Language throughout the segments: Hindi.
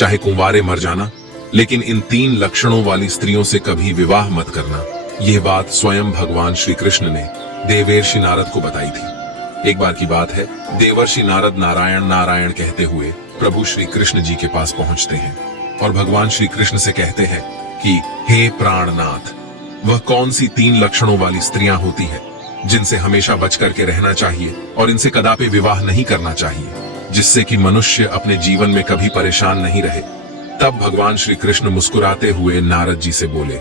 चाहे कुंवारे मर जाना, लेकिन इन 3 लक्षणों वाली स्त्रियों से कभी विवाह मत करना। यह बात स्वयं भगवान श्री कृष्ण ने देवर्षि नारद को बताई थी। एक बार की बात है, देवर्षि नारद नारायण नारायण कहते हुए प्रभु श्री कृष्ण जी के पास पहुंचते हैं और भगवान श्री कृष्ण से कहते हैं कि हे प्राणनाथ, वह कौन सी 3 लक्षणों वाली स्त्रियां होती है जिनसे हमेशा बच करके रहना चाहिए और इनसे कदापि विवाह नहीं करना चाहिए, जिससे कि मनुष्य अपने जीवन में कभी परेशान नहीं रहे। तब भगवान श्री कृष्ण मुस्कुराते हुए नारद जी से बोले,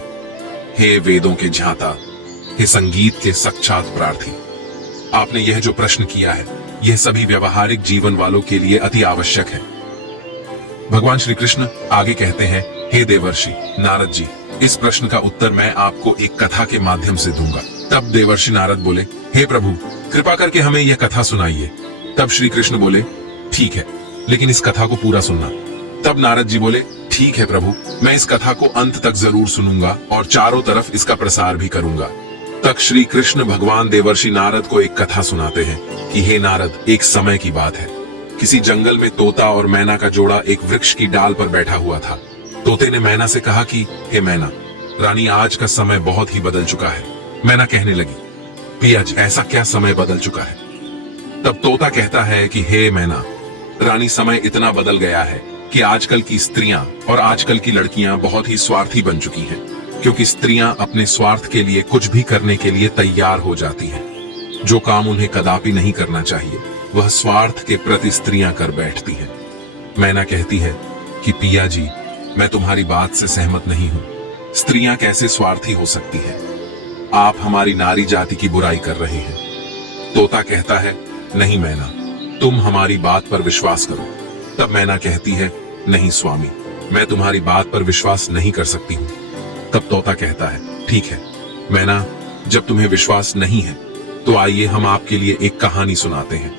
हे वेदों के ज्ञाता, हे संगीत के साक्षात प्रार्थी, आपने यह जो प्रश्न किया है यह सभी व्यवहारिक जीवन वालों के लिए अति आवश्यक है। भगवान श्री कृष्ण आगे कहते हैं, हे देवर्षि नारद जी, इस प्रश्न का उत्तर मैं आपको एक कथा के माध्यम से दूंगा। तब देवर्षि नारद बोले, हे प्रभु, कृपा करके हमें यह कथा सुनाइए। तब श्री कृष्ण बोले, ठीक है, लेकिन इस कथा को पूरा सुनना। तब नारद जी बोले, ठीक है प्रभु, मैं इस कथा को अंत तक जरूर सुनूंगा और चारों तरफ इसका प्रसार भी करूंगा। तक श्री कृष्ण भगवान देवर्षि नारद को एक कथा सुनाते हैं कि हे नारद, एक समय की बात है, किसी जंगल में तोता और मैना का जोड़ा एक वृक्ष की डाल पर बैठा हुआ था। तोते ने मैना से कहा कि हे मैना रानी, आज का समय बहुत ही बदल चुका है। मैना कहने लगी, पियाज, ऐसा क्या समय बदल चुका है? तब तोता कहता है कि हे मैना रानी, समय इतना बदल गया है कि आजकल की स्त्रियां और आजकल की लड़कियां बहुत ही स्वार्थी बन चुकी हैं, क्योंकि स्त्रियां अपने स्वार्थ के लिए कुछ भी करने के लिए तैयार हो जाती हैं। जो काम उन्हें कदापि नहीं करना चाहिए वह स्वार्थ के प्रति स्त्रियां कर बैठती हैं। मैना कहती है कि पिया जी, मैं तुम्हारी बात से सहमत नहीं हूं। स्त्रियां कैसे स्वार्थी हो सकती हैं? आप हमारी नारी जाति की बुराई कर रहे हैं। तोता कहता है, नहीं मैना, तुम हमारी बात पर विश्वास करो। तब मैना कहती है, नहीं स्वामी, मैं तुम्हारी बात पर विश्वास नहीं कर सकती हूँ। तब तोता कहता है, ठीक है मैना, जब तुम्हें विश्वास नहीं है तो आइए हम आपके लिए एक कहानी सुनाते हैं,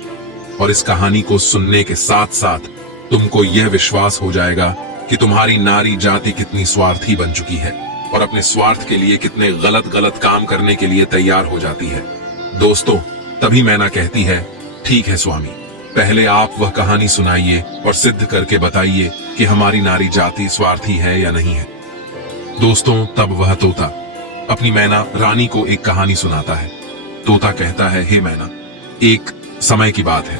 और इस कहानी को सुनने के साथ साथ तुमको यह विश्वास हो जाएगा कि तुम्हारी नारी जाति कितनी स्वार्थी बन चुकी है और अपने स्वार्थ के लिए कितने गलत गलत काम करने के लिए तैयार हो जाती है। दोस्तों, तभी मैना कहती है, ठीक है स्वामी, पहले आप वह कहानी सुनाइए और सिद्ध करके बताइए कि हमारी नारी जाति स्वार्थी है या नहीं है। दोस्तों, तब वह तोता अपनी मैना रानी को एक कहानी सुनाता है। तोता कहता है, हे मैना, एक समय की बात है,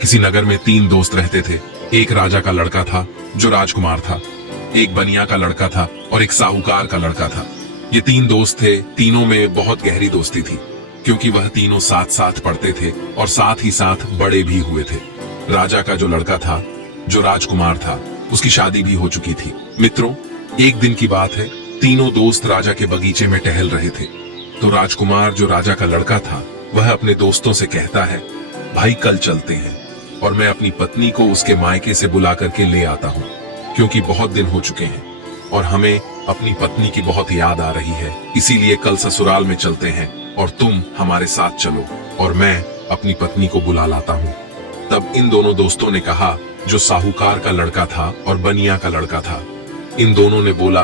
किसी नगर में 3 दोस्त रहते थे। एक राजा का लड़का था जो राजकुमार था, एक बनिया का लड़का था और एक साहूकार का लड़का था। ये 3 दोस्त थे, तीनों में बहुत गहरी दोस्ती थी, क्योंकि वह तीनों साथ साथ पढ़ते थे और साथ ही साथ बड़े भी हुए थे। राजा का जो लड़का था, जो राजकुमार था, उसकी शादी भी हो चुकी थी। मित्रों, एक दिन की बात है, तीनों दोस्त राजा के बगीचे में टहल रहे थे। तो राजकुमार, जो राजा का लड़का था, वह अपने दोस्तों से कहता है, भाई कल चलते हैं और मैं अपनी पत्नी को उसके मायके से बुला करके ले आता हूँ, क्योंकि बहुत दिन हो चुके हैं और हमें अपनी पत्नी की बहुत याद आ रही है। इसीलिए कल ससुराल में चलते हैं और तुम हमारे साथ चलो और मैं अपनी पत्नी को बुला लाता हूँ। तब इन दोनों दोस्तों ने कहा, जो साहूकार का लड़का था और बनिया का लड़का था, इन दोनों ने बोला,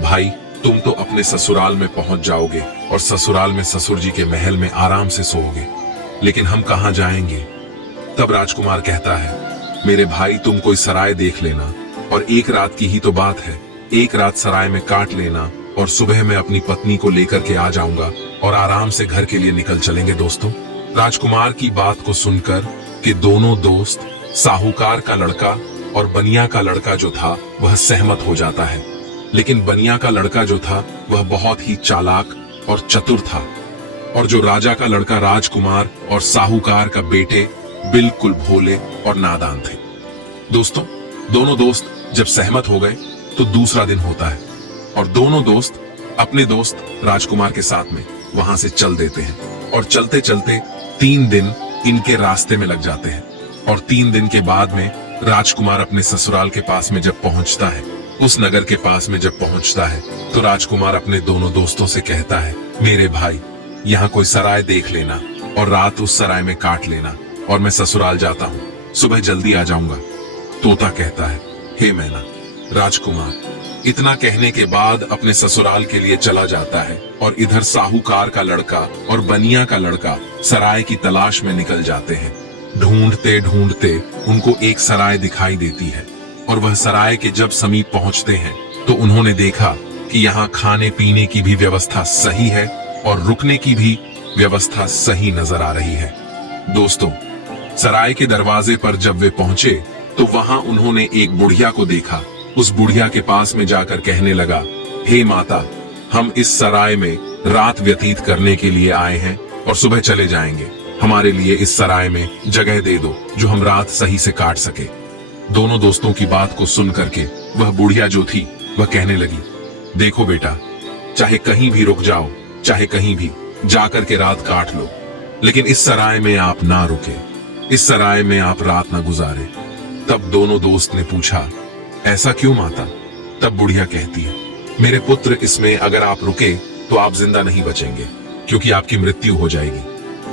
भाई तुम तो अपने ससुराल में पहुंच जाओगे और ससुराल में ससुर जी के महल में आराम से सोओगे, लेकिन हम कहां जाएंगे? तब राजकुमार कहता है, मेरे भाई तुम कोई सराय देख लेना और एक रात की ही तो बात है, एक रात सराय में काट लेना और सुबह मैं अपनी पत्नी को लेकर के आ जाऊंगा और आराम से घर के लिए निकल चलेंगे। दोस्तों, राजकुमार की बात को सुनकर कि दोनों दोस्त, साहूकार का लड़का और बनिया का लड़का जो था, वह सहमत हो जाता है। लेकिन बनिया का लड़का जो था वह बहुत ही चालाक और चतुर था, और जो राजा का लड़का राजकुमार और साहूकार का बेटे बिल्कुल भोले और नादान थे। दोस्तों, दोनों दोस्त जब सहमत हो गए तो दूसरा दिन होता है और दोनों दोस्त अपने दोस्त राजकुमार के साथ में वहां से चल देते हैं और चलते चलते 3 दिन इनके रास्ते में लग जाते हैं। और 3 दिन के बाद में राजकुमार अपने ससुराल के पास में जब पहुंचता है, उस नगर के पास में जब पहुंचता है, तो राजकुमार अपने दोनों दोस्तों से कहता है, मेरे भाई यहाँ कोई सराय देख लेना और रात उस सराय में काट लेना और मैं ससुराल जाता हूँ, सुबह जल्दी आ जाऊंगा। तोता कहता है, हे मैना, राजकुमार इतना कहने के बाद अपने ससुराल के लिए चला जाता है और इधर साहूकार का लड़का और बनिया का लड़का सराय की तलाश में निकल जाते हैं। ढूंढते ढूंढते उनको एक सराय दिखाई देती है और वह सराय के जब समीप पहुंचते हैं तो उन्होंने देखा कि यहाँ खाने पीने की भी व्यवस्था सही है और रुकने की भी व्यवस्था सही नजर आ रही है। दोस्तों, सराय के दरवाजे पर जब वे पहुंचे तो वहां उन्होंने एक बुढ़िया को देखा। उस बुढ़िया के पास में जाकर कहने लगा, हे माता, हम इस सराय में रात व्यतीत करने के लिए आए हैं और सुबह चले जाएंगे। हमारे लिए इस सराय में जगह दे दो जो हम रात सही से काट सके। दोनों दोस्तों की बात को सुन करके वह बुढ़िया जो थी वह कहने लगी, देखो बेटा, चाहे कहीं भी रुक जाओ, चाहे कहीं भी जाकर के रात काट लो, लेकिन इस सराय में आप ना रुके, इस सराय में आप रात ना गुजारे। तब दोनों दोस्त ने पूछा, ऐसा क्यों माता? तब बुढ़िया कहती है, मेरे पुत्र, इसमें अगर आप रुके तो आप जिंदा नहीं बचेंगे, क्योंकि आपकी मृत्यु हो जाएगी।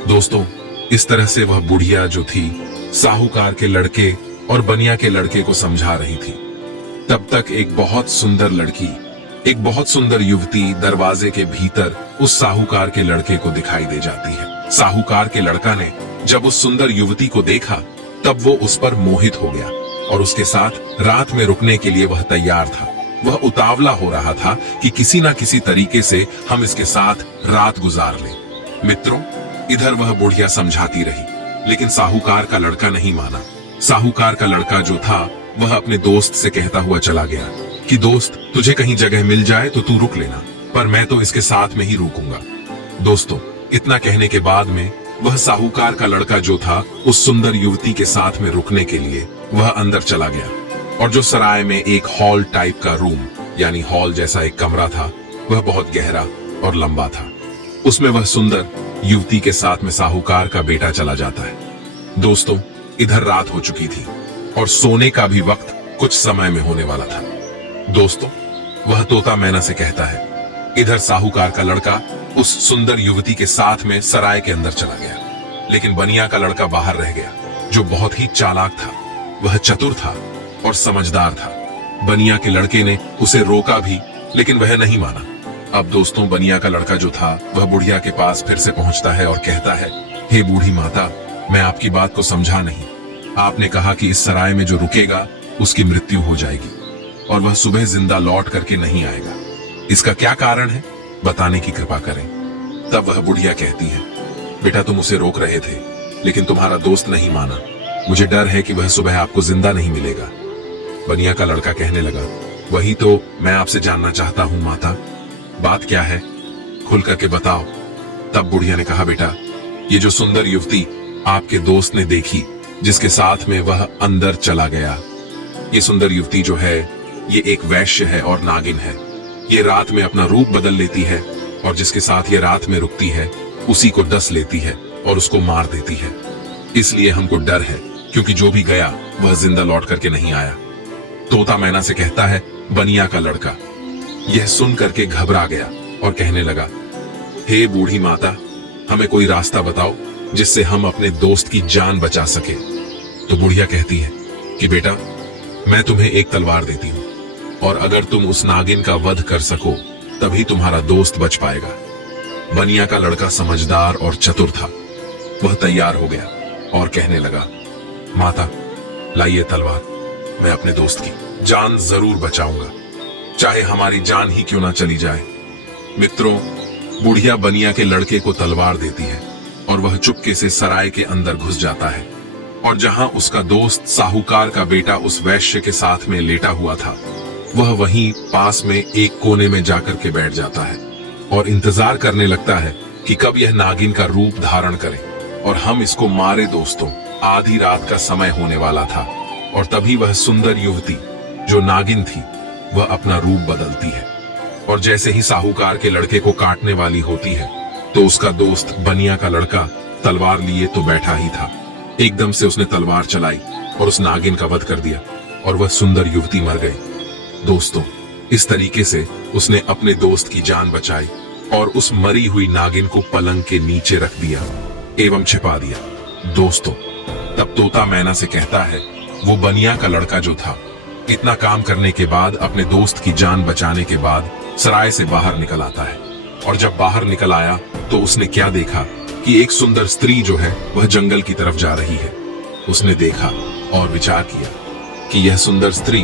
दोस्तों, इस तरह से वह बुढ़िया जो थी साहूकार के लड़के और बनिया के लड़के को समझा रही थी। तब तक एक बहुत सुंदर लड़की, एक बहुत सुंदर युवती दरवाजे के भीतर उस साहूकार के लड़के को दिखाई दे जाती है। साहूकार के लड़का ने जब उस सुंदर युवती को देखा तब वो उस पर मोहित हो गया और उसके साथ रात में रुकने के लिए वह तैयार था। वह उतावला हो रहा था कि किसी ना किसी तरीके से हम इसके साथ रात गुजार लें। मित्रों, इधर वह बुढ़िया समझाती रही, लेकिन साहूकार का लड़का नहीं माना। साहूकार का लड़का जो था वह अपने दोस्त से कहता हुआ चला गया कि दोस्त, तुझे कहीं जगह मिल जाए तो तू रुक लेना, पर मैं तो इसके साथ में ही रुकूंगा। दोस्तों, इतना कहने के बाद में वह साहूकार का लड़का जो था उस सुंदर युवती के साथ में रुकने के लिए वह अंदर चला गया। और जो सराय में एक हॉल टाइप का रूम, यानी हॉल जैसा एक कमरा था, वह बहुत गहरा और लंबा था। उसमें वह सुंदर युवती के साथ में साहूकार का बेटा चला जाता है। दोस्तों, इधर रात हो चुकी थी और सोने का भी वक्त कुछ समय में होने वाला था। दोस्तों, वह तोता मैना से कहता है, इधर साहूकार का लड़का उस सुंदर युवती के साथ में सराय के अंदर चला गया, लेकिन बनिया का लड़का बाहर रह गया, जो बहुत ही चालाक था। वह चतुर था और समझदार था। बनिया के लड़के ने उसे रोका भी, लेकिन वह नहीं माना। अब दोस्तों, बनिया का लड़का जो था वह बुढ़िया के पास फिर से पहुंचता है और कहता है, हे बूढ़ी माता, मैं आपकी बात को समझा नहीं। आपने कहा कि इस सराय में जो रुकेगा उसकी मृत्यु हो जाएगी और वह सुबह जिंदा लौट करके नहीं आएगा। इसका क्या कारण है, बताने की कृपा करें। तब वह बुढ़िया कहती है, बेटा, तुम उसे रोक रहे थे, लेकिन तुम्हारा दोस्त नहीं माना। मुझे डर है कि वह सुबह आपको जिंदा नहीं मिलेगा। बनिया का लड़का कहने लगा, वही तो मैं आपसे जानना चाहता हूं माता, बात क्या है, खुल करके बताओ। तब बुढ़िया ने कहा, बेटा, ये जो सुंदर युवती आपके दोस्त ने देखी, जिसके साथ में वह अंदर चला गया, ये सुंदर युवती जो है ये एक वैश्य है और नागिन है। ये रात में अपना रूप बदल लेती है और जिसके साथ ये रात में रुकती है उसी को डस लेती है और उसको मार देती है। इसलिए हमको डर है, क्योंकि जो भी गया वह जिंदा लौट करके नहीं आया। तोता मैना से कहता है बनिया का लड़का। यह सुन करके घबरा गया और कहने लगा, हे बूढ़ी माता, हमें कोई रास्ता बताओ जिससे हम अपने दोस्त की जान बचा सके। तो बुढ़िया कहती है कि बेटा, मैं तुम्हें एक तलवार देती हूं और अगर तुम उस नागिन का वध कर सको तभी तुम्हारा दोस्त बच पाएगा। बनिया का लड़का समझदार और चतुर था। वह तैयार हो गया और कहने लगा, माता, लाइए तलवार, मैं अपने दोस्त की जान जरूर बचाऊंगा, चाहे हमारी जान ही क्यों ना चली जाए। मित्रों, बुढ़िया बनिया के लड़के को तलवार देती है और वह चुपके से सराय के अंदर घुस जाता है और जहां उसका दोस्त साहूकार का बेटा उस वैश्य के साथ में लेटा हुआ था, वह वहीं पास में एक कोने में जाकर के बैठ जाता है और इंतजार करने लगता है कि कब यह नागिन का रूप धारण करे और हम इसको मारे। दोस्तों, आधी रात का समय होने वाला था और तभी वह सुंदर युवती जो नागिन थी वह अपना रूप बदलती है और जैसे ही साहूकार के लड़के को काटने वाली होती है तो उसका दोस्त बनिया का लड़का तलवार लिए तो बैठा ही था। एकदम से उसने तलवार चलाई और उस नागिन का वध कर दिया और वह सुंदर युवती मर गई। दोस्तों, इस तरीके से उसने अपने दोस्त की जान बचाई और उस मरी हुई नागिन को पलंग के नीचे रख दिया एवं छिपा दिया। दोस्तों, तब तोता मैना से कहता है, वो बनिया का लड़का जो था, इतना काम करने के बाद, अपने दोस्त की जान बचाने के बाद सराय से बाहर निकल आता है और जब बाहर निकल आया तो उसने क्या देखा कि एक सुंदर स्त्री जो है वह जंगल की तरफ जा रही है। उसने देखा और विचार किया कि यह सुंदर स्त्री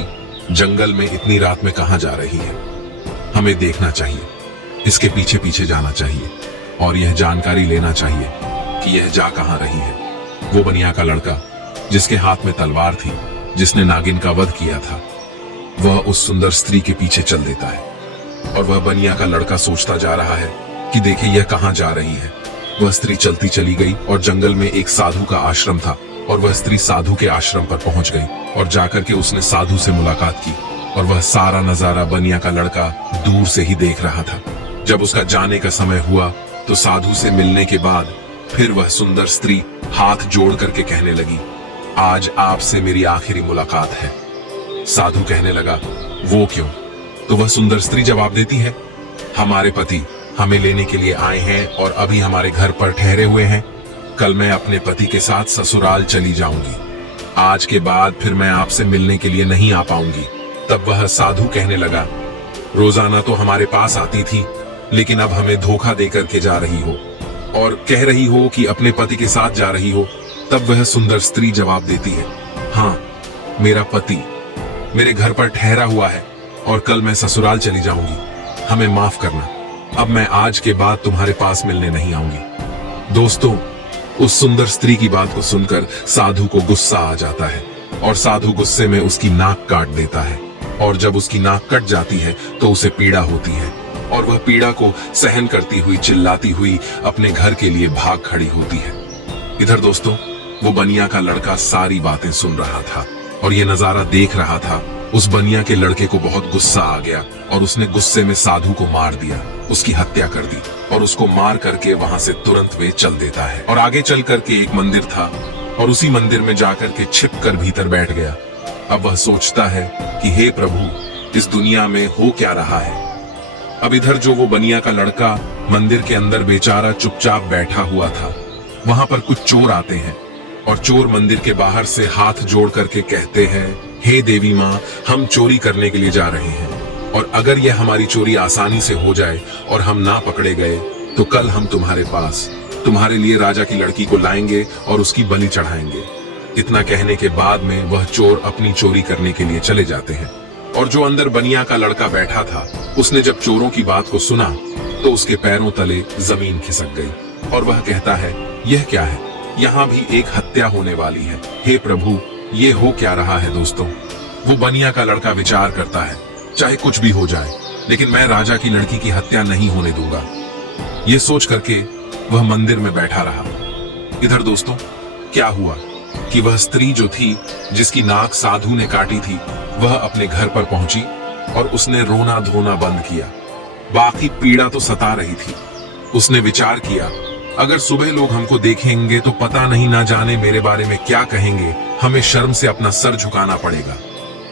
जंगल में इतनी रात में कहां जा रही है। हमें देखना चाहिए, इसके पीछे पीछे जाना चाहिए और यह जानकारी लेना चाहिए कि यह जा कहां रही है। वो बनिया का लड़का जिसके हाथ में तलवार थी, जिसने नागिन का वध किया था, वह उस सुंदर स्त्री के पीछे चल देता है और वह बनिया का लड़का सोचता जा रहा है कि देखिए यह कहां जा रही है। वह स्त्री चलती चली गई और जंगल में एक साधु का आश्रम था और वह स्त्री साधु के आश्रम पर पहुंच गई और जाकर के उसने साधु से मुलाकात की और वह सारा नजारा बनिया का लड़का दूर से ही देख रहा था। जब उसका जाने का समय हुआ तो साधु से मिलने के बाद फिर वह सुंदर स्त्री हाथ जोड़ करके कहने लगी, आज आपसे मेरी आखिरी मुलाकात है। साधु कहने लगा, वो क्यों? तो वह सुंदर स्त्री जवाब देती है, हमारे पति हमें लेने के लिए आए हैं और अभी हमारे घर पर ठहरे हुए हैं। कल मैं अपने पति के साथ ससुराल चली जाऊंगी। आज के बाद फिर मैं आपसे मिलने के लिए नहीं आ पाऊंगी। तब वह साधु कहने लगा, रोजाना तो हमारे पास आती थी, लेकिन अब हमें धोखा देकर के जा रही हो और कह रही हो कि अपने पति के साथ जा रही हो। तब वह सुंदर स्त्री जवाब देती है, हाँ, मेरा पति मेरे घर पर ठहरा हुआ है और कल मैं ससुराल चली जाऊंगी। हमें माफ करना, अब मैं आज के बाद तुम्हारे पास मिलने नहीं आऊंगी। दोस्तों, उस सुंदर स्त्री की बात को सुनकर साधु को गुस्सा आ जाता है और साधु गुस्से में उसकी नाक काट देता है और जब उसकी नाक कट जाती है तो उसे पीड़ा होती है और वह पीड़ा को सहन करती हुई चिल्लाती हुई अपने घर के लिए भाग खड़ी होती है। इधर दोस्तों, वो बनिया का लड़का सारी बातें सुन रहा था और ये नजारा देख रहा था। उस बनिया के लड़के को बहुत गुस्सा आ गया और उसने गुस्से में साधु को मार दिया, उसकी हत्या कर दी और उसको मार करके वहां से तुरंत वे चल देता है और आगे चल करके एक मंदिर था और उसी मंदिर में जाकर के छिप कर भीतर बैठ गया। अब वह सोचता है कि हे प्रभु, इस दुनिया में हो क्या रहा है। अब इधर जो वो बनिया का लड़का मंदिर के अंदर बेचारा चुपचाप बैठा हुआ था, वहां पर कुछ चोर आते हैं और चोर मंदिर के बाहर से हाथ जोड़ करके कहते हैं, हे देवी माँ, हम चोरी करने के लिए जा रहे हैं और अगर यह हमारी चोरी आसानी से हो जाए और हम ना पकड़े गए तो कल हम तुम्हारे पास तुम्हारे लिए राजा की लड़की को लाएंगे और उसकी बलि चढ़ाएंगे। इतना कहने के बाद में वह चोर अपनी चोरी करने के लिए चले जाते हैं और जो अंदर बनिया का लड़का बैठा था, उसने जब चोरों की बात को सुना तो उसके पैरों तले जमीन खिसक गई और वह कहता है, यह क्या है? यहाँ भी एक हत्या होने वाली है। हे प्रभु, ये हो क्या रहा है? दोस्तों, वो बनिया का लड़का विचार करता है, चाहे कुछ भी हो जाए, लेकिन मैं राजा की लड़की की हत्या नहीं होने दूंगा। ये सोच करके वह मंदिर में बैठा रहा। इधर दोस्तों, क्या हुआ कि वह स्त्री जो थी, जिसकी नाक साधु ने काटी थी, वह अपने घर पर पहुंची और उसने रोना धोना बंद किया। बाकी पीड़ा तो सता रही थी। उसने विचार किया, अगर सुबह लोग हमको देखेंगे तो पता नहीं ना जाने मेरे बारे में क्या कहेंगे। हमें शर्म से अपना सर झुकाना पड़ेगा।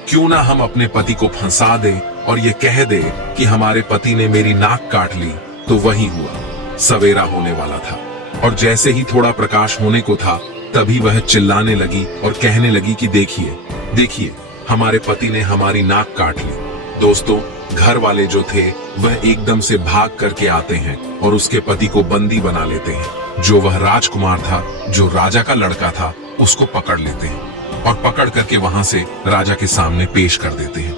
क्यों ना हम अपने पति को फंसा दें और ये कह दे कि हमारे पति ने मेरी नाक काट ली। तो वही हुआ, सवेरा होने वाला था और जैसे ही थोड़ा प्रकाश होने को था, तभी वह चिल्लाने लगी और कहने लगी कि देखिए देखिए, हमारे पति ने हमारी नाक काट ली। दोस्तों, घर वाले जो थे वह एकदम से भाग करके आते हैं और उसके पति को बंदी बना लेते हैं। जो वह राजकुमार था, जो राजा का लड़का था, उसको पकड़ लेते हैं और पकड़ करके वहां से राजा के सामने पेश कर देते हैं।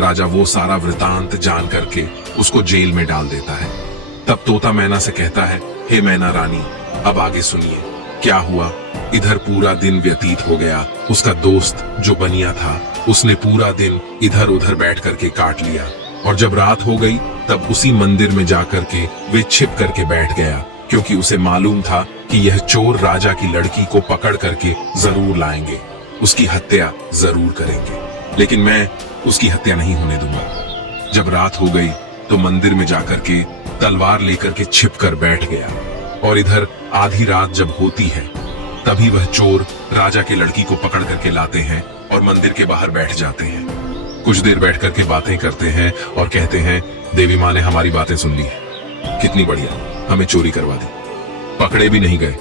राजा वो सारा वृतांत जान करके उसको जेल में डाल देता है। तब तोता मैना से कहता है, हे मैना रानी, अब आगे सुनिए क्या हुआ। इधर पूरा दिन व्यतीत हो गया। उसका दोस्त जो बनिया था, उसने पूरा दिन इधर उधर बैठ करके काट लिया और जब रात हो गई तब उसी मंदिर में जाकर के वे छिप करके बैठ गया, क्योंकि उसे मालूम था कि यह चोर राजा की लड़की को पकड़ करके जरूर लाएंगे, उसकी हत्या जरूर करेंगे, लेकिन मैं उसकी हत्या नहीं होने दूंगा। जब रात हो गई तो मंदिर में जाकर के तलवार लेकर के छिप कर बैठ गया और इधर आधी रात जब होती है तभी वह चोर राजा की लड़की को पकड़ करके लाते हैं और मंदिर के बाहर बैठ जाते हैं। कुछ देर बैठ करके बातें करते हैं और कहते हैं, देवी माँ ने हमारी बातें सुन ली है, कितनी बढ़िया, हमें चोरी करवा दी, पकड़े भी नहीं गए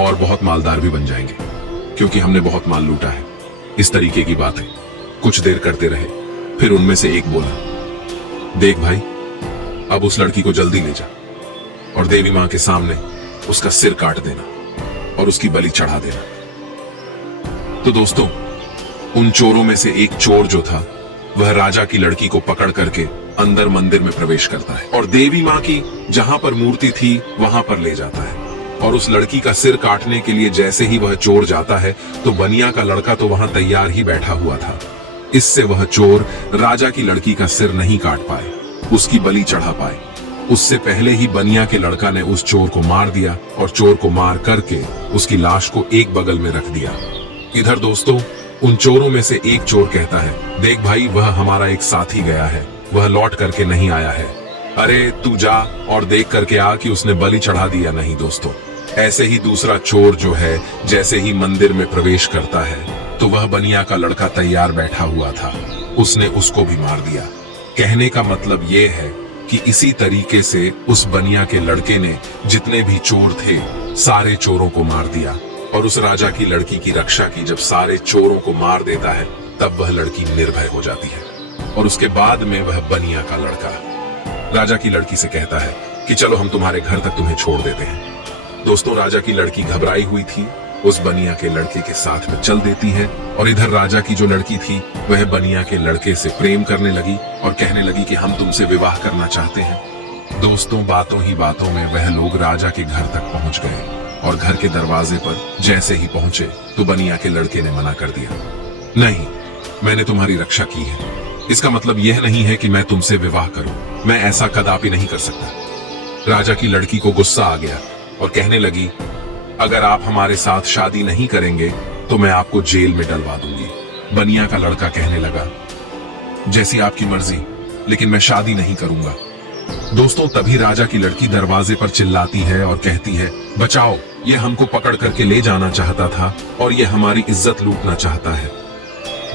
और बहुत मालदार भी बन जाएंगे क्योंकि हमने बहुत माल लूटा है। इस तरीके की बातें कुछ देर करते रहे। फिर उनमें से एक बोला, देख भाई, अब उस लड़की को जल्दी ले जा और देवी माँ के सामने उसका सिर काट देना और उसकी बलि चढ़ा देना। तो दोस्तों, उन चोरों में से एक चोर जो था वह राजा की लड़की को पकड़ करके अंदर मंदिर में प्रवेश करता है और देवी माँ की जहां पर मूर्ति थी वहां पर ले जाता है। और उस लड़की का सिर काटने के लिए जैसे ही वह चोर जाता है तो बनिया का लड़का तो वहां तैयार ही बैठा हुआ था। इससे वह चोर राजा की लड़की का सिर नहीं काट पाए, उसकी बलि चढ़ा पाए। उससे पहले ही बनिया के लड़का ने उस चोर को मार दिया और चोर को मार करके उसकी लाश को एक बगल में रख दिया। इधर दोस्तों उन चोरों में से एक चोर कहता है, देख भाई, वह हमारा एक साथी गया है, वह लौट करके नहीं आया है। अरे तू जा और देख करके आ कि उसने बलि चढ़ा दिया नहीं। दोस्तों ऐसे ही दूसरा चोर जो है जैसे ही मंदिर में प्रवेश करता है तो वह बनिया का लड़का तैयार बैठा हुआ था, उसने उसको भी मार दिया। कहने का मतलब ये है कि इसी तरीके से उस बनिया के लड़के ने जितने भी चोर थे सारे चोरों को मार दिया। और उस राजा की लड़की की रक्षा की जब सारे चोरों को मार देता है तब वह लड़की निर्भय हो जाती है। और उसके बाद में वह बनिया का लड़का राजा की लड़की से कहता है कि चलो हम तुम्हारे घर तक तुम्हें छोड़ देते हैं। दोस्तों राजा की लड़की घबराई हुई थी, उस बनिया के लड़के के साथ में चल देती है। और इधर राजा की जो लड़की थी वह बनिया के लड़के से प्रेम करने लगी और कहने लगी कि हम तुमसे विवाह करना चाहते हैं। दोस्तों बातों ही बातों में वह लोग राजा के घर तक पहुंच गए और घर के दरवाजे पर जैसे ही पहुंचे तो बनिया के लड़के ने मना कर दिया, नहीं, मैंने तुम्हारी रक्षा की है, इसका मतलब यह नहीं है कि मैं तुमसे विवाह करूं, मैं ऐसा कदापि नहीं कर सकता। राजा की लड़की को गुस्सा आ गया और कहने लगी, अगर आप हमारे साथ शादी नहीं करेंगे तो मैं आपको जेल में डलवा दूंगी। बनिया का लड़का कहने लगा, जैसी आपकी मर्जी, लेकिन मैं शादी नहीं करूंगा। दोस्तों तभी राजा की लड़की दरवाजे पर चिल्लाती है और कहती है, बचाओ, ये हमको पकड़ करके ले जाना चाहता था और ये हमारी इज्जत लूटना चाहता है।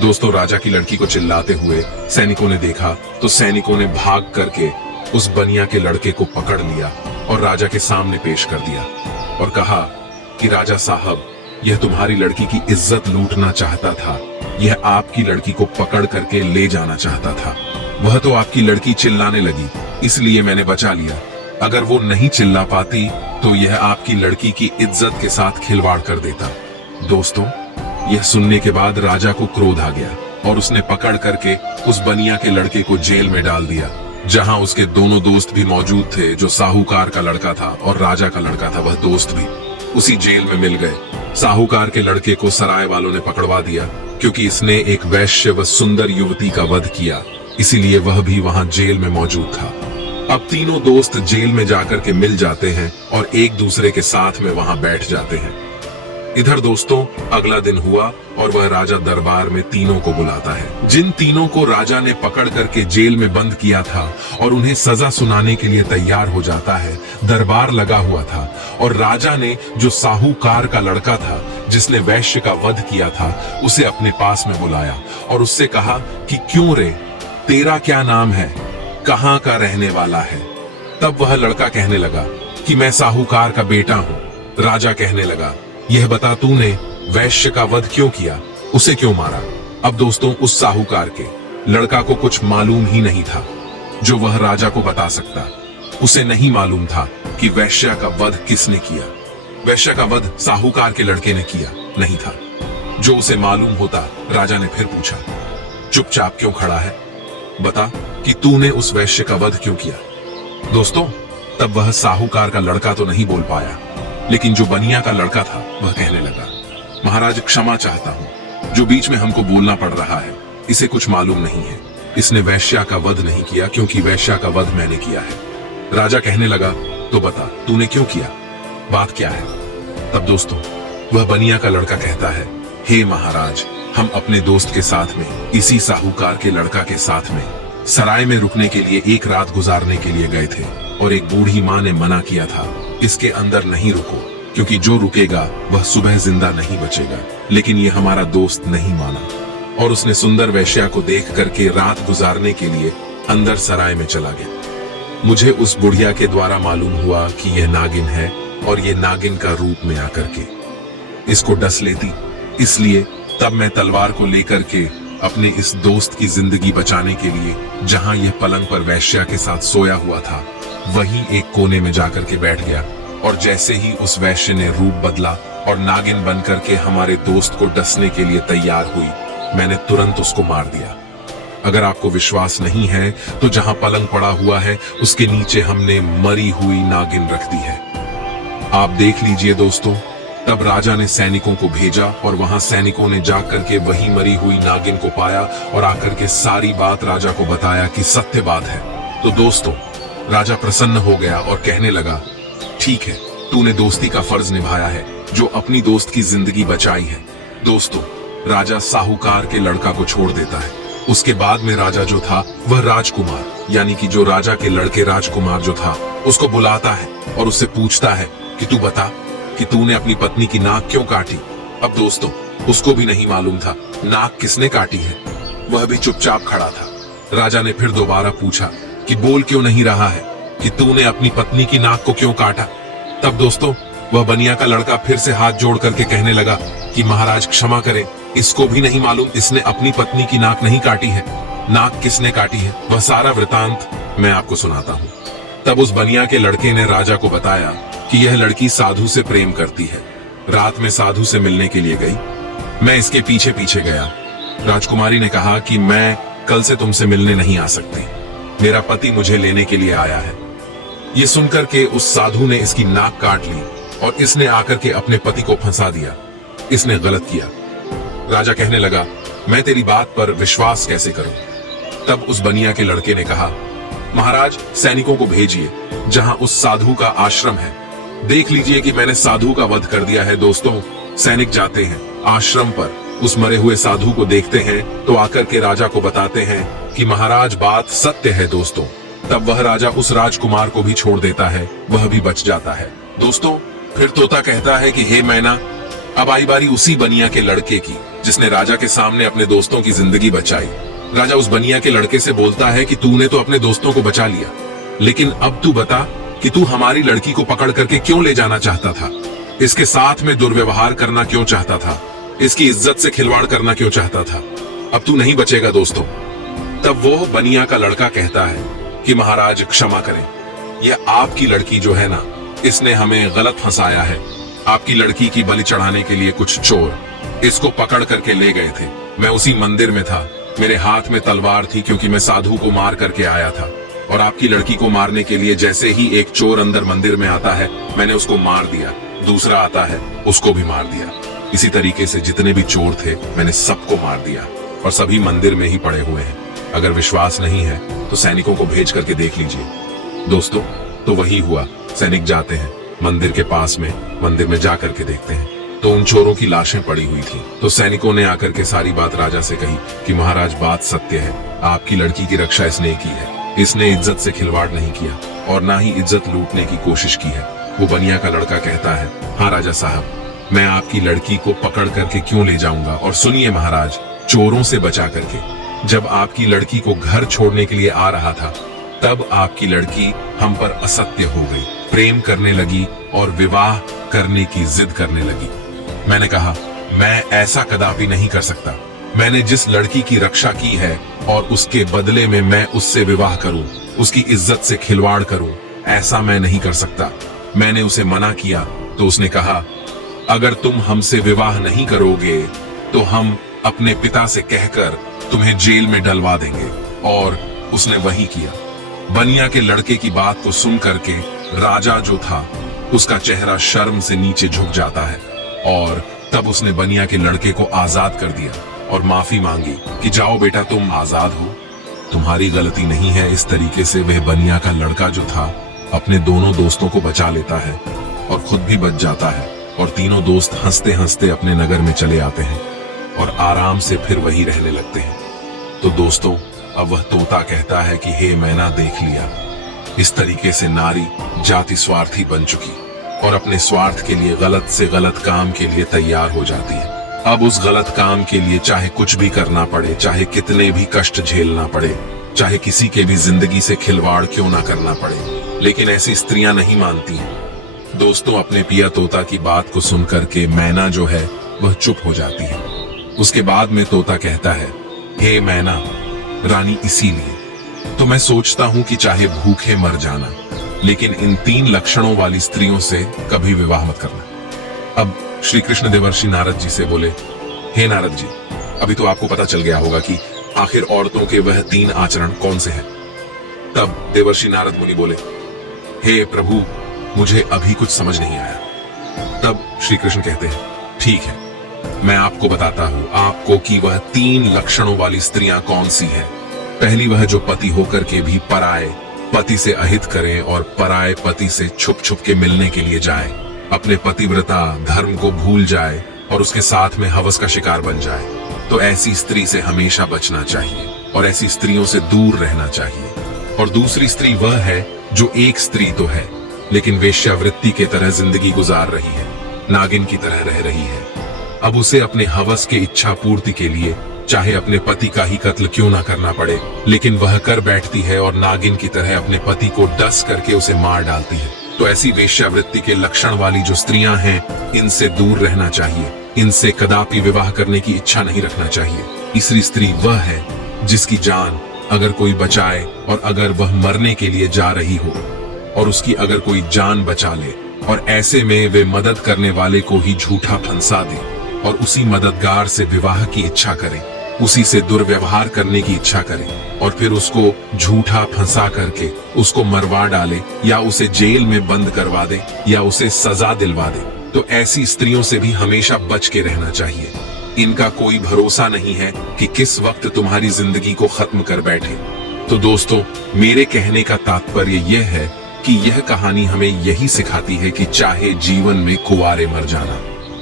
दोस्तों राजा की लड़की को चिल्लाते हुए सैनिकों ने देखा तो सैनिकों ने भाग करके उस बनिया के लड़के को पकड़ लिया और राजा के सामने पेश कर दिया और कहा कि राजा साहब, यह तुम्हारी लड़की की इज्जत लूटना चाहता था, यह आपकी लड़की को पकड़ करके ले जाना चाहता था। वह तो आपकी लड़की चिल्लाने लगी इसलिए मैंने बचा लिया, अगर वो नहीं चिल्ला पाती तो यह आपकी लड़की की इज्जत के साथ खिलवाड़ कर देता। दोस्तों यह सुनने के बाद राजा को क्रोध आ गया और उसने पकड़ करके उस बनिया के लड़के को जेल में डाल दिया, जहां उसके दोनों दोस्त भी मौजूद थे, जो साहूकार का लड़का था और राजा का लड़का था, वह दोस्त भी उसी जेल में मिल गए। साहूकार के लड़के को सराय वालों ने पकड़वा दिया क्योंकि इसने एक वैश्य व सुंदर युवती का वध किया, इसीलिए वह भी वहां जेल में मौजूद था। अब तीनों दोस्त जेल में जाकर के मिल जाते हैं और एक दूसरे के साथ में वहां बैठ जाते हैं। इधर दोस्तों अगला दिन हुआ और वह राजा दरबार में तीनों को बुलाता है, जिन तीनों को राजा ने पकड़ करके जेल में बंद किया था और उन्हें सजा सुनाने के लिए तैयार हो जाता है। दरबार लगा हुआ था और राजा ने जो साहूकार का लड़का था जिसने वैश्य का वध किया था उसे अपने पास में बुलाया और उससे कहा कि क्यों रे, तेरा क्या नाम है, कहाँ का रहने वाला है। तब वह लड़का कहने लगा कि मैं साहूकार का बेटा हूँ। राजा कहने लगा, यह बता तूने वैश्य का वध क्यों किया, उसे क्यों मारा। अब दोस्तों उस साहूकार के लड़का को कुछ मालूम ही नहीं था जो वह राजा को बता सकता। उसे नहीं मालूम था कि वैश्य का वध किसने किया। वैश्य का वध साहूकार के लड़के ने किया नहीं था। जो उसे मालूम होता राजा ने फिर पूछा, चुपचाप क्यों खड़ा है, बता कि तूने उस वैश्य का वध क्यों किया। दोस्तों तब वह साहूकार का लड़का तो नहीं बोल पाया, लेकिन जो बनिया का लड़का था वह कहने लगा, महाराज क्षमा चाहता हूं, जो बीच में हमको बोलना पड़ रहा है, इसे कुछ मालूम नहीं है, इसने वैश्या का वध नहीं किया क्योंकि वैश्या का वध मैंने किया है। राजा कहने लगा, तो बता तूने क्यों किया, बात क्या है। तब दोस्तों वह बनिया का लड़का कहता है, हे महाराज, हम अपने दोस्त के साथ में, इसी साहूकार के लड़का के साथ में सराय में रुकने के लिए एक रात गुजारने के लिए गए थे और एक बूढ़ी माँ ने मना किया था, इसके अंदर नहीं रुको क्योंकि जो रुकेगा वह सुबह जिंदा नहीं बचेगा। लेकिन ये हमारा दोस्त नहीं माना और उसने सुंदर वैश्या को देख करके रात गुजारने के लिए अंदर सराय में चला गया। मुझे उस बुढ़िया के द्वारा मालूम हुआ कि यह नागिन है और ये नागिन का रूप में आकर के इसको डस लेती, इसलिए तब मैं तलवार को लेकर के अपने इस दोस्त की जिंदगी बचाने के लिए जहां यह पलंग पर वैश्या के साथ सोया हुआ था वहीं एक कोने में जाकर के बैठ गया और जैसे ही उस वैश्य ने रूप बदला और नागिन बनकर के हमारे दोस्त को डसने के लिए तैयार हुई, मैंने तुरंत उसको मार दिया। अगर आपको विश्वास नहीं है तो जहां पलंग पड़ा हुआ है उसके नीचे हमने मरी हुई नागिन रख दी है, आप देख लीजिए दोस्तों। तब राजा ने सैनिकों को भेजा और वहां सैनिकों ने जाकर के वही मरी हुई नागिन को पाया और आकर के सारी बात राजा को बताया कि सत्य बात है। तो दोस्तों, राजा प्रसन्न हो गया और कहने लगा, ठीक है, तूने दोस्ती का फर्ज निभाया है, जो अपनी दोस्त की जिंदगी बचाई है। दोस्तों, राजा साहूकार के लड़का को छोड़ देता है। उसके बाद में राजा जो था वह राजकुमार, यानी कि जो राजा के लड़के राजकुमार जो था, उसको बुलाता है और उससे पूछता है कि तू बता कि तूने अपनी पत्नी की नाक क्यों काटी। अब दोस्तों, उसको भी नहीं मालूम था नाक किसने काटी है, वह भी चुपचाप खड़ा था। राजा ने फिर दोबारा पूछा कि बोल क्यों नहीं रहा है कि तूने अपनी पत्नी की नाक को क्यों काटा। तब दोस्तों, वह बनिया का लड़का फिर से हाथ जोड़ करके कहने लगा कि महाराज क्षमा करें, इसको भी नहीं मालूम इसने अपनी पत्नी की नाक नहीं काटी है। नाक किसने काटी है वह सारा वृतांत मैं आपको सुनाता हूँ। तब उस बनिया के लड़के ने राजा को बताया कि यह लड़की साधु से प्रेम करती है। रात में साधु से मिलने के लिए गई, मैं इसके पीछे पीछे गया। राजकुमारी ने कहा कि मैं कल से तुमसे मिलने नहीं आ सकती, मेरा पति मुझे लेने के लिए आया है। ये सुनकर के उस साधु ने इसकी नाक काट ली और इसने आकर के अपने पति को फंसा दिया। इसने गलत किया। राजा कहने लगा, मैं तेरी बात पर विश्वास कैसे करूं। तब उस बनिया के लड़के ने कहा, महाराज सैनिकों को भेजिए जहां उस साधु का आश्रम है। देख लीजिए कि मैंने साधु का वध कर दिया है। दोस्तों, सैनिक जाते हैं आश्रम पर, उस मरे हुए साधु को देखते हैं तो आकर के राजा को बताते हैं कि महाराज बात सत्य है। दोस्तों, तब वह राजा उस राजकुमार को भी छोड़ देता है, वह भी बच जाता है। दोस्तों, फिर तोता कहता है कि हे मैना, अब आई बारी उसी बनिया के लड़के की जिसने राजा के सामने अपने दोस्तों की जिंदगी बचाई। राजा उस बनिया के लड़के से बोलता है कि तूने तो अपने दोस्तों को बचा लिया, लेकिन अब तू बता कि तू हमारी लड़की को पकड़ करके क्यों ले जाना चाहता था, इसके साथ में दुर्व्यवहार करना क्यों चाहता था, इसकी इज्जत से खिलवाड़ करना क्यों चाहता था। अब तू नहीं बचेगा। दोस्तों, तब वो बनिया का लड़का कहता है कि महाराज क्षमा करें, यह आपकी लड़की जो है ना, इसने हमें गलत फंसाया है। आपकी लड़की की बलि चढ़ाने के लिए कुछ चोर इसको पकड़ करके ले गए थे। मैं उसी मंदिर में था, मेरे हाथ में तलवार थी क्योंकि मैं साधु को मार करके आया था, और आपकी लड़की को मारने के लिए जैसे ही एक चोर अंदर मंदिर में आता है मैंने उसको मार दिया, दूसरा आता है उसको भी मार दिया। इसी तरीके से जितने भी चोर थे मैंने सबको मार दिया और सभी मंदिर में ही पड़े हुए हैं। अगर विश्वास नहीं है तो सैनिकों को भेज करके देख लीजिए। दोस्तों, तो वही हुआ। सैनिक जाते हैं मंदिर के पास में, मंदिर में जाकर के देखते हैं तो उन चोरों की लाशें पड़ी हुई थी। तो सैनिकों ने आकर के सारी बात राजा से कही कि महाराज बात सत्य है, आपकी लड़की की रक्षा इसने की है, इसने इज्जत से खिलवाड़ नहीं किया और ना ही इज्जत लूटने की कोशिश की है। वो बनिया का लड़का कहता है, हाँ राजा साहब, मैं आपकी लड़की को पकड़ करके क्यों ले जाऊंगा। और सुनिए महाराज, चोरों से बचा करके जब आपकी लड़की को घर छोड़ने के लिए आ रहा था तब आपकी लड़की हम पर असत्य हो गई, प्रेम करने लगी और विवाह करने की जिद करने लगी। मैंने कहा, मैं ऐसा कदापि नहीं कर सकता। मैंने जिस लड़की की रक्षा की है और उसके बदले में मैं उससे विवाह करूं, उसकी इज्जत से खिलवाड़ करूं, ऐसा मैं नहीं कर सकता। मैंने उसे मना किया तो उसने कहा, अगर तुम हमसे विवाह नहीं करोगे तो हम अपने पिता से कहकर तुम्हें जेल में डलवा देंगे। और उसने वही किया। बनिया के लड़के की बात को सुन करके राजा जो था उसका चेहरा शर्म से नीचे झुक जाता है और तब उसने बनिया के लड़के को आजाद कर दिया और माफी मांगी कि जाओ बेटा, तुम आजाद हो, तुम्हारी गलती नहीं है। इस तरीके से वह बनिया का लड़का जो था अपने दोनों दोस्तों को बचा लेता है और खुद भी बच जाता है और तीनों दोस्त हंसते हंसते अपने नगर में चले आते हैं और आराम से फिर वही रहने लगते हैं। तो दोस्तों, अब वह तोता कहता है कि हे मैना, देख लिया, इस तरीके से नारी जाति स्वार्थी बन चुकी और अपने स्वार्थ के लिए गलत से गलत काम के लिए तैयार हो जाती है। अब उस गलत काम के लिए चाहे कुछ भी करना पड़े, चाहे कितने भी कष्ट झेलना पड़े, चाहे किसी के भी जिंदगी से खिलवाड़ क्यों ना करना पड़े, लेकिन ऐसी स्त्रियां नहीं मानती हैं। दोस्तों, अपने पिया तोता की बात को सुनकर के मैना जो है वह चुप हो जाती है। उसके बाद में तोता कहता है, हे मैना रानी, इसीलिए तो मैं सोचता हूं कि चाहे भूखे मर जाना, लेकिन इन 3 लक्षणों वाली स्त्रियों से कभी विवाह मत करना। अब श्री कृष्ण देवर्षि नारद जी से बोले, हे नारद जी, अभी तो आपको पता चल गया होगा कि आखिर औरतों के वह 3 आचरण कौन से हैं। तब देवर्षि नारद मुनि बोले, हे प्रभु, मुझे अभी कुछ समझ नहीं आया। तब श्री कृष्ण कहते हैं, ठीक है, मैं आपको बताता हूं आपको कि वह 3 लक्षणों वाली स्त्रियां कौन सी हैं। पहली, वह जो पति होकर के भी पराये पति से अहित करें और पराये पति से छुप छुप के मिलने के लिए जाए, अपने पतिव्रता धर्म को भूल जाए और उसके साथ में हवस का शिकार बन जाए। तो ऐसी स्त्री से हमेशा बचना चाहिए और ऐसी स्त्रियों से दूर रहना चाहिए। और दूसरी स्त्री वह है जो एक स्त्री तो है लेकिन वेश्यावृत्ति के तरह जिंदगी गुजार रही है, नागिन की तरह रह रही है। अब उसे अपने हवस के इच्छा पूर्ति के लिए चाहे अपने पति का ही कत्ल क्यों ना करना पड़े, लेकिन वह कर बैठती है और नागिन की तरह अपने पति को डस करके उसे मार डालती है। तो ऐसी वेश्यावृत्ति के लक्षण वाली जो स्त्रियां हैं, इनसे दूर रहना चाहिए, इनसे कदापि विवाह करने की इच्छा नहीं रखना चाहिए। तीसरी स्त्री वह है जिसकी जान अगर कोई बचाए और अगर वह मरने के लिए जा रही हो और उसकी अगर कोई जान बचा ले और ऐसे में वे मदद करने वाले को ही झूठा फंसा दे और उसी मददगार से विवाह की इच्छा करे, उसी से दुर्व्यवहार करने की इच्छा करे और फिर उसको झूठा फंसा करके उसको मरवा डाले या उसे जेल में बंद करवा दे या उसे सजा दिलवा दे, तो ऐसी स्त्रियों से भी हमेशा बच के रहना चाहिए। इनका कोई भरोसा नहीं है कि किस वक्त तुम्हारी जिंदगी को खत्म कर बैठे। तो दोस्तों, मेरे कहने का तात्पर्य यह है कि यह कहानी हमें यही सिखाती है कि चाहे जीवन में कुंवारे मर जाना,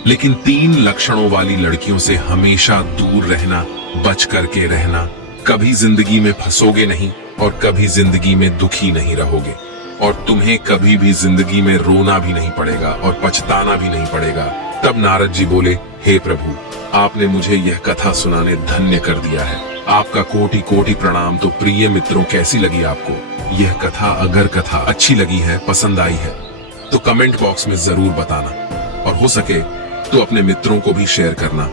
लेकिन 3 लक्षणों वाली लड़कियों से हमेशा दूर रहना, बच करके रहना। कभी जिंदगी में फंसोगे नहीं और कभी जिंदगी में दुखी नहीं रहोगे और तुम्हें कभी भी जिंदगी में रोना भी नहीं पड़ेगा और पछताना भी नहीं पड़ेगा। तब नारद जी बोले, हे प्रभु, आपने मुझे यह कथा सुनाने धन्य कर दिया है। आपका कोटि कोटि प्रणाम। तो प्रिय मित्रों, कैसी लगी आपको यह कथा? अगर कथा अच्छी लगी है, पसंद आई है, तो कमेंट बॉक्स में जरूर बताना और हो सके तो अपने मित्रों को भी शेयर करना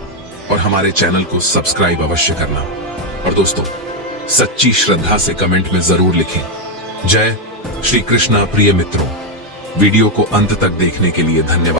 और हमारे चैनल को सब्सक्राइब अवश्य करना। और दोस्तों, सच्ची श्रद्धा से कमेंट में जरूर लिखें, जय श्री कृष्णा। प्रिय मित्रों, वीडियो को अंत तक देखने के लिए धन्यवाद।